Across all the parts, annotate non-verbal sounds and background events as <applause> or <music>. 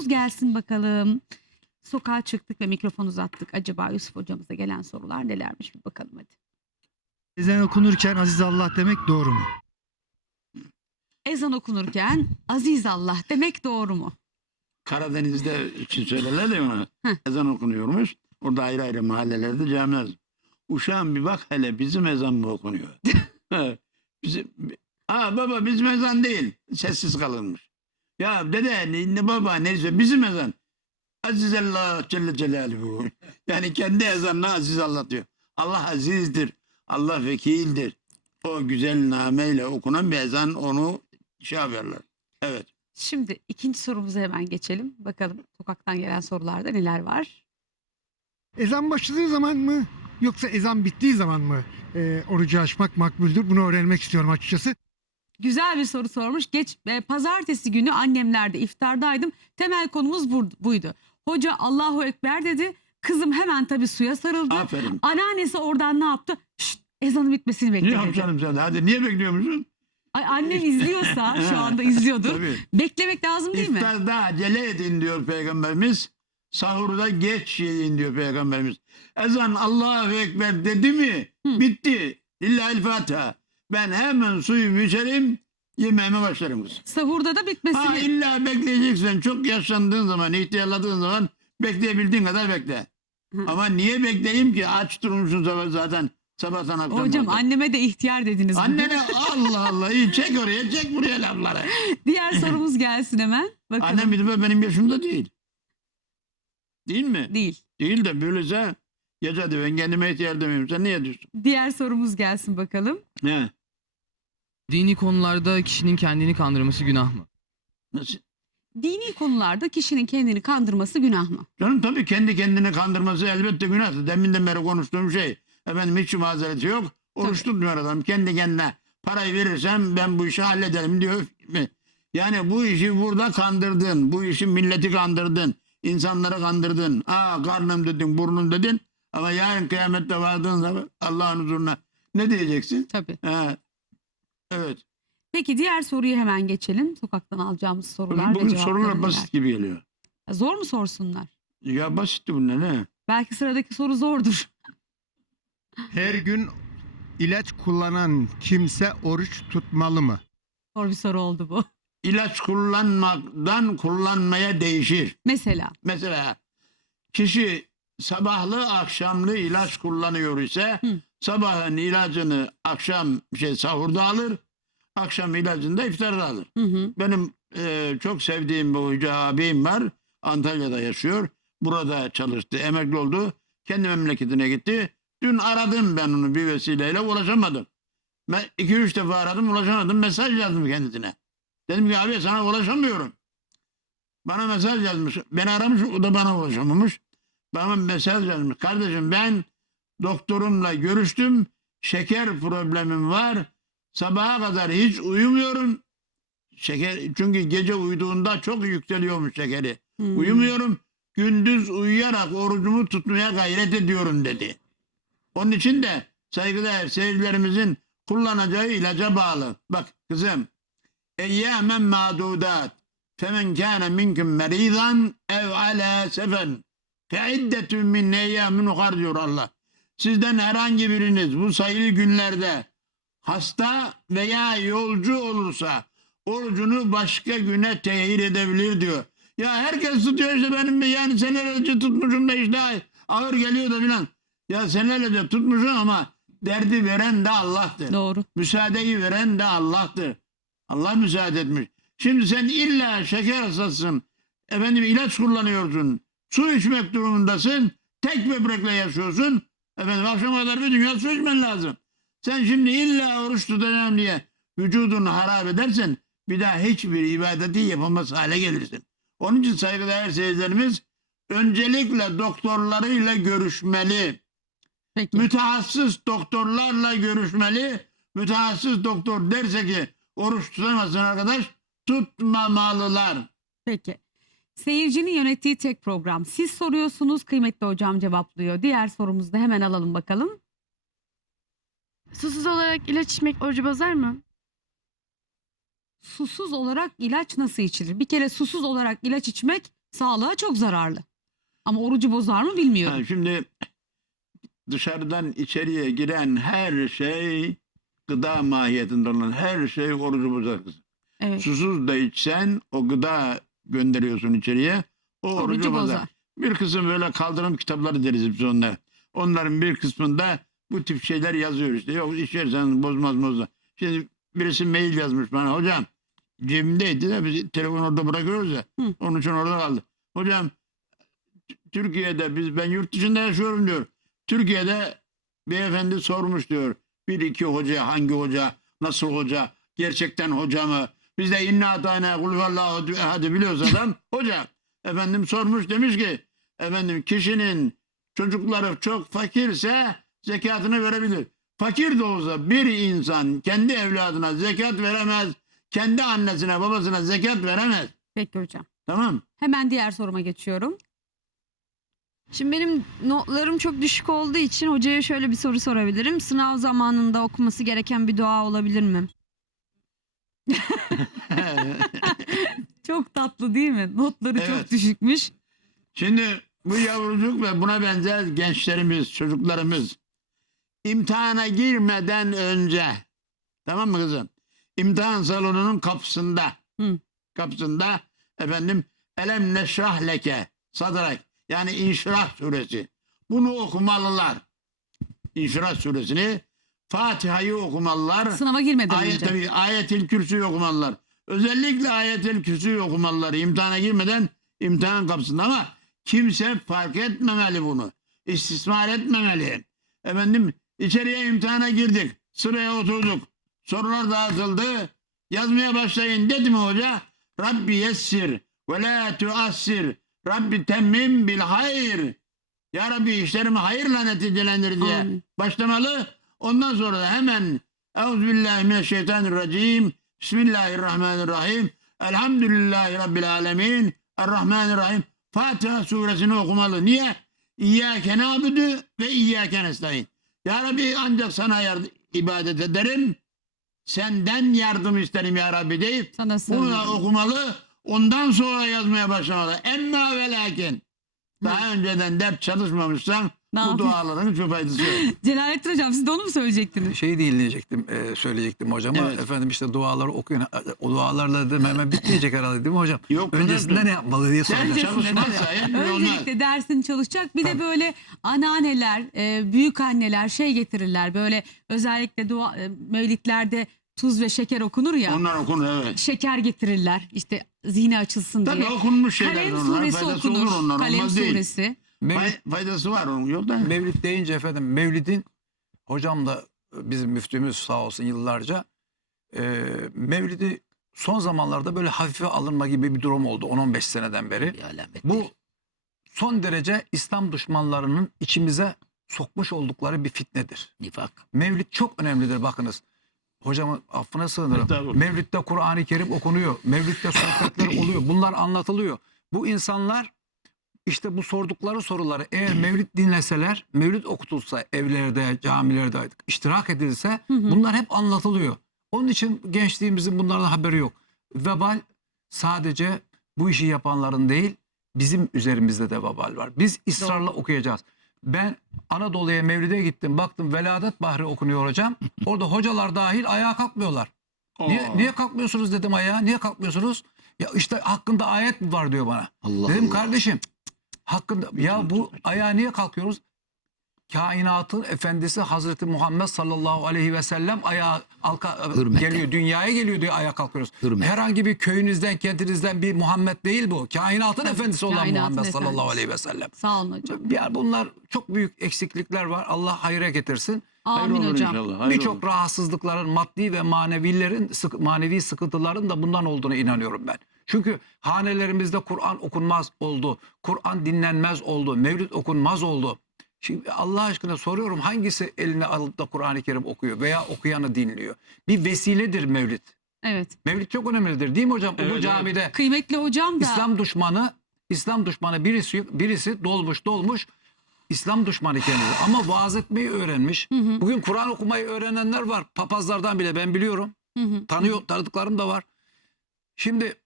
sorumuz gelsin bakalım. Sokağa çıktık ve mikrofon uzattık. Acaba Yusuf hocamıza gelen sorular nelermiş bir bakalım hadi. Ezan okunurken Aziz Allah demek doğru mu? Ezan okunurken Aziz Allah demek doğru mu? Karadeniz'de için söylerler de ona. Heh. ezan okunuyormuş. Orada ayrı ayrı mahallelerde camiler. Uşağım bir bak hele bizim ezan mı okunuyor? <laughs> Bizim, ha baba bizim ezan değil. Sessiz kalınmış. Ya dede ne, ne baba neyse bizim ezan. Aziz Allah Celle Celaluhu. <laughs> Yani kendi ezanına aziz Allah diyor. Allah azizdir. Allah vekildir. O güzel nameyle okunan bir ezan onu şey yapıyorlar. Evet. Şimdi ikinci sorumuza hemen geçelim. Bakalım sokaktan gelen sorularda neler var? Ezan başladığı zaman mı yoksa ezan bittiği zaman mı e, orucu açmak makbuldür? Bunu öğrenmek istiyorum açıkçası. Güzel bir soru sormuş. Geç e, pazartesi günü annemlerde iftardaydım. Temel konumuz bur- buydu. Hoca Allahu Ekber dedi. Kızım hemen tabii suya sarıldı. Aferin. Anneannesi oradan ne yaptı? Şşt, ezanın bitmesini Niye bekle dedi. yapacaksın sen? Hadi niye bekliyormuşsun? Ay, annem izliyorsa <laughs> şu anda izliyordur. Tabii. Beklemek lazım değil mi? İftarda acele edin diyor Peygamberimiz. Sahurda geç yiyin diyor Peygamberimiz. Ezan Allahu Ekber dedi mi Hı. bitti. İlla el Fatiha. Ben hemen suyumu içerim yemeğime başlarım kız. Sahurda da bitmesini. Ha illa bekleyeceksen çok yaşlandığın zaman ihtiyarladığın zaman bekleyebildiğin kadar bekle. Hı. Ama niye bekleyeyim ki aç durmuşsun sabah zaten sabahtan akşam. Hocam kadar. anneme de ihtiyar dediniz. Annene Allah Allah iyi çek oraya çek buraya lafları. <laughs> Diğer sorumuz gelsin hemen. Bakalım. Annem bir de benim yaşımda değil. Değil mi? Değil. Değil de böylese geç hadi ben kendime ihtiyar demeyeyim. Sen niye diyorsun? Diğer sorumuz gelsin bakalım. Ne? Dini konularda kişinin kendini kandırması günah mı? Nasıl? Dini konularda kişinin kendini kandırması günah mı? Canım tabii kendi kendini kandırması elbette günah. Deminden beri konuştuğum şey. Efendim hiç mazereti yok. Oruç Tabii. tutmuyor adam. Kendi kendine parayı verirsem ben bu işi hallederim diyor. Yani bu işi burada kandırdın. Bu işi milleti kandırdın. insanları kandırdın. Aa karnım dedin, burnum dedin. Ama yarın kıyamette vardığın zaman Allah'ın huzuruna ne diyeceksin? Tabii. Ha. Evet. Peki diğer soruyu hemen geçelim. Sokaktan alacağımız sorular Bugün ve cevapları sorular neler? basit gibi geliyor. Zor mu sorsunlar? Ya basitti bunlar ne? Belki sıradaki soru zordur. <laughs> Her gün ilaç kullanan kimse oruç tutmalı mı? Zor bir soru oldu bu. <laughs> İlaç kullanmaktan kullanmaya değişir. Mesela. Mesela kişi sabahlı akşamlı ilaç kullanıyor ise Hı. sabahın ilacını akşam şey sahurda alır, akşam ilacını da iftarda alır. Hı hı. Benim e, çok sevdiğim bir hoca abim var. Antalya'da yaşıyor. Burada çalıştı, emekli oldu. Kendi memleketine gitti. Dün aradım ben onu bir vesileyle ulaşamadım. Ben iki üç defa aradım ulaşamadım. Mesaj yazdım kendisine. Dedim ki abi sana ulaşamıyorum. Bana mesaj yazmış. Beni aramış o da bana ulaşamamış. Bana mesaj yazmış. Kardeşim ben doktorumla görüştüm. Şeker problemim var. Sabaha kadar hiç uyumuyorum. Şeker çünkü gece uyuduğunda çok yükseliyormuş şekeri. Hmm. Uyumuyorum. Gündüz uyuyarak orucumu tutmaya gayret ediyorum dedi. Onun için de saygıdeğer seyircilerimizin kullanacağı ilaca bağlı. Bak kızım. Eyyamen ma'dudat. Femen kâne minkum meridan ev ala sefen. Feiddetün min eyyamin ukar diyor Allah. Sizden herhangi biriniz bu sayılı günlerde hasta veya yolcu olursa orucunu başka güne tehir edebilir diyor. Ya herkes tutuyor işte benim de yani senelerce tutmuşum da işte ağır geliyor da filan. Ya senelerce tutmuşum ama derdi veren de Allah'tır. Doğru. Müsaadeyi veren de Allah'tır. Allah müsaade etmiş. Şimdi sen illa şeker hastasısın. Efendim ilaç kullanıyorsun. Su içmek durumundasın. Tek böbrekle yaşıyorsun. Efendim akşam kadar bir dünya su içmen lazım. Sen şimdi illa oruç tutacağım diye vücudunu harap edersen bir daha hiçbir ibadeti yapamaz hale gelirsin. Onun için saygıdeğer seyircilerimiz öncelikle doktorlarıyla görüşmeli. Peki. Mütehassıs doktorlarla görüşmeli. Mütehassıs doktor derse ki oruç tutamazsın arkadaş tutmamalılar. Peki. Seyircinin yönettiği tek program. Siz soruyorsunuz, kıymetli hocam cevaplıyor. Diğer sorumuzu da hemen alalım bakalım. Susuz olarak ilaç içmek orucu bozar mı? Susuz olarak ilaç nasıl içilir? Bir kere susuz olarak ilaç içmek Sağlığa çok zararlı. Ama orucu bozar mı bilmiyorum. Ha, şimdi dışarıdan içeriye giren her şey gıda mahiyetinde olan her şey orucu bozar kızım. Evet. Susuz da içsen o gıda gönderiyorsun içeriye. O orucu, Orucu bozar. bozar. Bir kısım böyle kaldırım kitapları deriz biz onlara. Onların bir kısmında bu tip şeyler yazıyor işte. Yok içersen bozmaz bozmaz. Şimdi birisi mail yazmış bana. Hocam cebimdeydi de biz telefonu orada bırakıyoruz ya. Hı. Onun için orada kaldı. Hocam Türkiye'de biz ben yurt dışında yaşıyorum diyor. Türkiye'de beyefendi sormuş diyor. Bir iki hoca hangi hoca nasıl hoca gerçekten hoca mı? Biz de inna atayna kulüvallahu hadi biliyoruz adam <laughs> hoca. Efendim sormuş demiş ki efendim kişinin çocukları çok fakirse zekatını verebilir. Fakir de olsa bir insan kendi evladına zekat veremez. Kendi annesine babasına zekat veremez. Peki hocam. Tamam. Hemen diğer soruma geçiyorum. Şimdi benim notlarım çok düşük olduğu için hocaya şöyle bir soru sorabilirim. Sınav zamanında okuması gereken bir dua olabilir mi? <laughs> Çok tatlı değil mi? Notları çok Evet. düşükmüş. Şimdi bu yavrucuk ve buna benzer gençlerimiz, çocuklarımız imtihana girmeden önce tamam mı kızım? İmtihan salonunun kapısında Hı. kapısında efendim elem neşrah leke sadrak yani İnşirah suresi. Bunu okumalılar. İnşirah suresini Fatiha'yı okumalılar. Sınava girmeden Ayet, önce. tabii, ayetil kürsüyü okumalılar. Özellikle ayetil kürsüyü okumalılar. İmtihana girmeden imtihan kapısında ama kimse fark etmemeli bunu. İstismar etmemeli. Efendim içeriye imtihana girdik. Sıraya oturduk. Sorular dağıtıldı. Yazmaya başlayın dedi mi hoca? Rabbi yessir ve la tuassir. Rabbi temmim bil hayır. Ya Rabbi işlerimi hayırla neticelendir diye Amin. başlamalı. Ondan sonra da hemen Euzubillahimineşşeytanirracim. Bismillahirrahmanirrahim. Elhamdülillahi Rabbil alemin. Errahmanirrahim. Fatiha suresini okumalı. Niye? İyyâke nâbüdü ve iyyâke nestaîn. Ya Rabbi ancak sana yard- ibadet ederim. Senden yardım isterim ya Rabbi deyip Sana bunu da okumalı. Ondan sonra yazmaya başlamalı. Emma ve lakin. Daha önceden ders çalışmamışsan Ne bu yapayım? duaların hiçbir faydası yok. Celalettin hocam siz de onu mu söyleyecektiniz? Şey değil diyecektim, e, söyleyecektim hocama. Evet. Efendim işte duaları okuyun. O dualarla dedim hemen bitmeyecek herhalde değil mi hocam? Yok, Öncesinde ne yapmalı diye soracağım. çalışmazsa olmaz. Öncelikle dersini çalışacak. Bir de böyle anneanneler, e, büyük anneler şey getirirler. Böyle özellikle dua, e, mevlitlerde tuz ve şeker okunur ya. Onlar okunur evet. Şeker getirirler. İşte zihni açılsın Tabii diye. okunmuş şeyler Kalem onlar. suresi Faydası okunur. olur onlar. Kalem Olmaz değil. suresi. Mevlid, Fay- faydası var onun yok da. Mevlid deyince efendim Mevlid'in hocam da bizim müftümüz sağ olsun yıllarca e, Mevlid'i son zamanlarda böyle hafife alınma gibi bir durum oldu 10-15 seneden beri. Bu son derece İslam düşmanlarının içimize sokmuş oldukları bir fitnedir. Nifak. Mevlid çok önemlidir bakınız. Hocamın affına sığınırım. Estağfurullah. Mevlid'de Kur'an-ı Kerim okunuyor. Mevlid'de sohbetler <coughs> oluyor. Bunlar anlatılıyor. Bu insanlar işte bu sordukları soruları eğer mevlid dinleseler, mevlid okutulsa evlerde, camilerde iştirak edilse Hı hı. bunlar hep anlatılıyor. Onun için gençliğimizin bunlardan haberi yok. Vebal sadece bu işi yapanların değil, bizim üzerimizde de vebal var. Biz ısrarla okuyacağız. Ben Anadolu'ya Mevlid'e gittim. Baktım Veladet Bahri okunuyor hocam. Orada hocalar dahil ayağa kalkmıyorlar. Niye, niye kalkmıyorsunuz dedim ayağa. Niye kalkmıyorsunuz? Ya işte hakkında ayet mi var diyor bana. Allah dedim Allah. kardeşim hakkında ya bu ayağa niye kalkıyoruz? Kainatın efendisi Hazreti Muhammed sallallahu aleyhi ve sellem ayağa alka, Hürmete. geliyor. Dünyaya geliyor diye ayağa kalkıyoruz. Hürmet. Herhangi bir köyünüzden, kentinizden bir Muhammed değil bu. Kainatın Tabii, efendisi olan kainatın Muhammed sallallahu efendisi. aleyhi ve sellem. Sağ olun hocam. Yani bunlar çok büyük eksiklikler var. Allah hayra getirsin. Hayır Amin olur hocam. hayır Birçok rahatsızlıkların maddi ve manevilerin sık, manevi sıkıntıların da bundan olduğunu inanıyorum ben. Çünkü hanelerimizde Kur'an okunmaz oldu. Kur'an dinlenmez oldu. Mevlid okunmaz oldu. Şimdi Allah aşkına soruyorum hangisi eline alıp da Kur'an-ı Kerim okuyor veya okuyanı dinliyor? Bir vesiledir Mevlid. Evet. Mevlid çok önemlidir değil mi hocam? Evet, Bu evet. camide Kıymetli hocam da İslam düşmanı İslam düşmanı birisi birisi dolmuş dolmuş İslam düşmanı kendisi ama vaaz etmeyi öğrenmiş. Hı hı. Bugün Kur'an okumayı öğrenenler var. Papazlardan bile ben biliyorum. Hı hı. Tanıyor, tanıdıklarım da var. Şimdi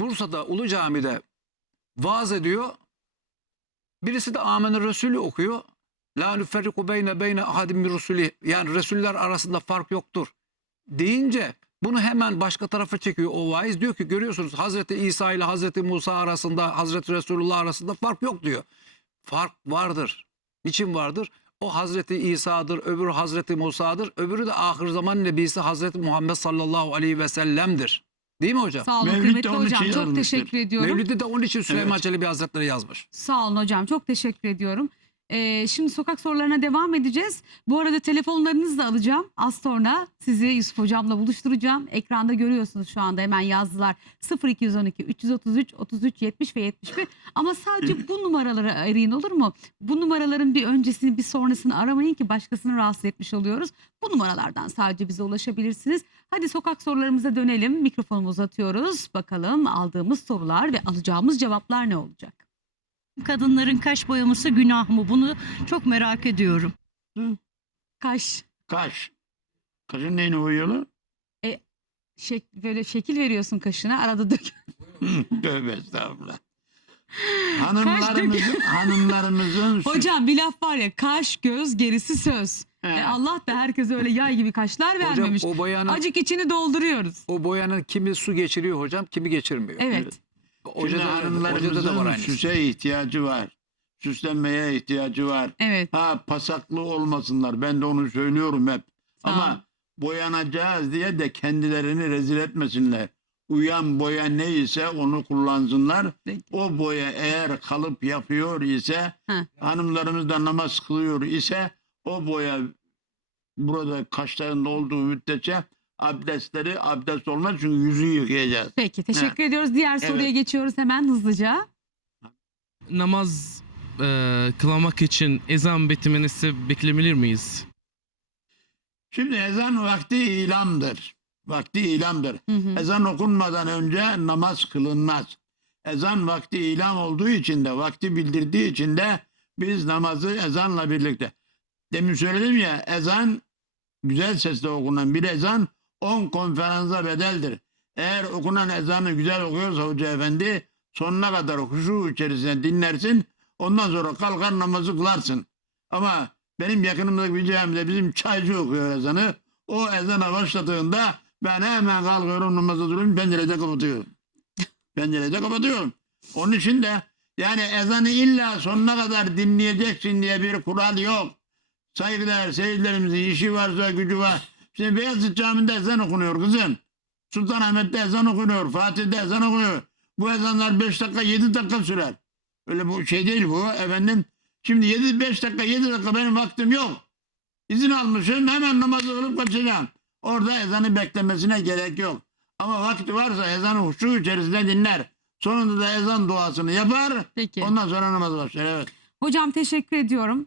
Bursa'da Ulu Cami'de vaaz ediyor. Birisi de Amener Resulü okuyor. La nüferriku beyne beyne ahadim bir Resulü. Yani Resuller arasında fark yoktur. Deyince bunu hemen başka tarafa çekiyor o vaiz. Diyor ki görüyorsunuz Hazreti İsa ile Hazreti Musa arasında Hazreti Resulullah arasında fark yok diyor. Fark vardır. Niçin vardır? O Hazreti İsa'dır, öbürü Hazreti Musa'dır, öbürü de ahir zaman nebisi Hazreti Muhammed sallallahu aleyhi ve sellem'dir. Değil mi hocam? Sağ olun Mevlid de kıymetli onun hocam. için Çok yazmıştır. teşekkür ediyorum. Mevlid'i de onun için Süleyman Evet. Çelebi Hazretleri yazmış. Sağ olun hocam. Çok teşekkür ediyorum. Ee, şimdi sokak sorularına devam edeceğiz. Bu arada telefonlarınızı da alacağım. Az sonra sizi Yusuf hocamla buluşturacağım. Ekranda görüyorsunuz şu anda hemen yazdılar. 0212 333 33 70 ve 71. Ama sadece <laughs> bu numaraları arayın olur mu? Bu numaraların bir öncesini bir sonrasını aramayın ki başkasını rahatsız etmiş oluyoruz. Bu numaralardan sadece bize ulaşabilirsiniz. Hadi sokak sorularımıza dönelim. Mikrofonu uzatıyoruz. Bakalım aldığımız sorular ve alacağımız cevaplar ne olacak? Kadınların kaş boyaması günah mı? Bunu çok merak ediyorum. Kaş. Kaş. Kaşın neyini uyuyorlar? şek böyle şekil veriyorsun kaşına arada dök. Tövbe estağfurullah. <laughs> Hanımlarımızın, hanımlarımızın Hocam bir laf var ya kaş göz gerisi söz. He. E, Allah da herkese öyle yay gibi kaşlar Hocam vermemiş. o boyanın, Acık içini dolduruyoruz. o boyanın kimi su geçiriyor hocam, kimi geçirmiyor. Evet. Şimdi Hocada, hocada da var aynısı. süse ihtiyacı var. Süslenmeye ihtiyacı var. Evet. Ha pasaklı olmasınlar. Ben de onu söylüyorum hep. Ol. Ama boyanacağız diye de kendilerini rezil etmesinler. Uyan boya neyse onu kullansınlar. Peki. O boya eğer kalıp yapıyor ise Heh. hanımlarımız da namaz kılıyor ise o boya burada kaşlarında olduğu müddetçe abdestleri abdest olmaz çünkü yüzü yıkayacağız. Peki teşekkür ediyoruz. Diğer soruya geçiyoruz hemen hızlıca. namaz e, kılamak için ezan bitimini beklemelir miyiz? Şimdi ezan vakti ilamdır. Vakti ilamdır. Hı hı. Ezan okunmadan önce namaz kılınmaz. Ezan vakti ilam olduğu için de, vakti bildirdiği için de biz namazı ezanla birlikte. Demin söyledim ya, ezan güzel sesle okunan bir ezan 10 konferansa bedeldir. Eğer okunan ezanı güzel okuyorsa hoca efendi sonuna kadar huşu içerisinde dinlersin. Ondan sonra kalkar namazı kılarsın. Ama benim yakınımdaki bir camide bizim çaycı okuyor ezanı. O ezana başladığında ben hemen kalkıyorum namaza duruyorum pencerede kapatıyorum. <laughs> pencerede kapatıyorum. Onun için de yani ezanı illa sonuna kadar dinleyeceksin diye bir kural yok. Saygıdeğer seyircilerimizin işi varsa gücü var. Şimdi Beyazıt Camii'nde ezan okunuyor kızım. Sultanahmet'te ezan okunuyor. Fatih'te ezan okunuyor. Bu ezanlar 5 dakika 7 dakika sürer. Öyle bu şey değil bu efendim. Şimdi 7 5 dakika 7 dakika benim vaktim yok. İzin almışım hemen namazı kılıp kaçacağım. Orada ezanı beklemesine gerek yok. Ama vakti varsa ezanı huşu içerisinde dinler. Sonunda da ezan duasını yapar. Peki. Ondan sonra namaz başlar. Evet. Hocam teşekkür ediyorum.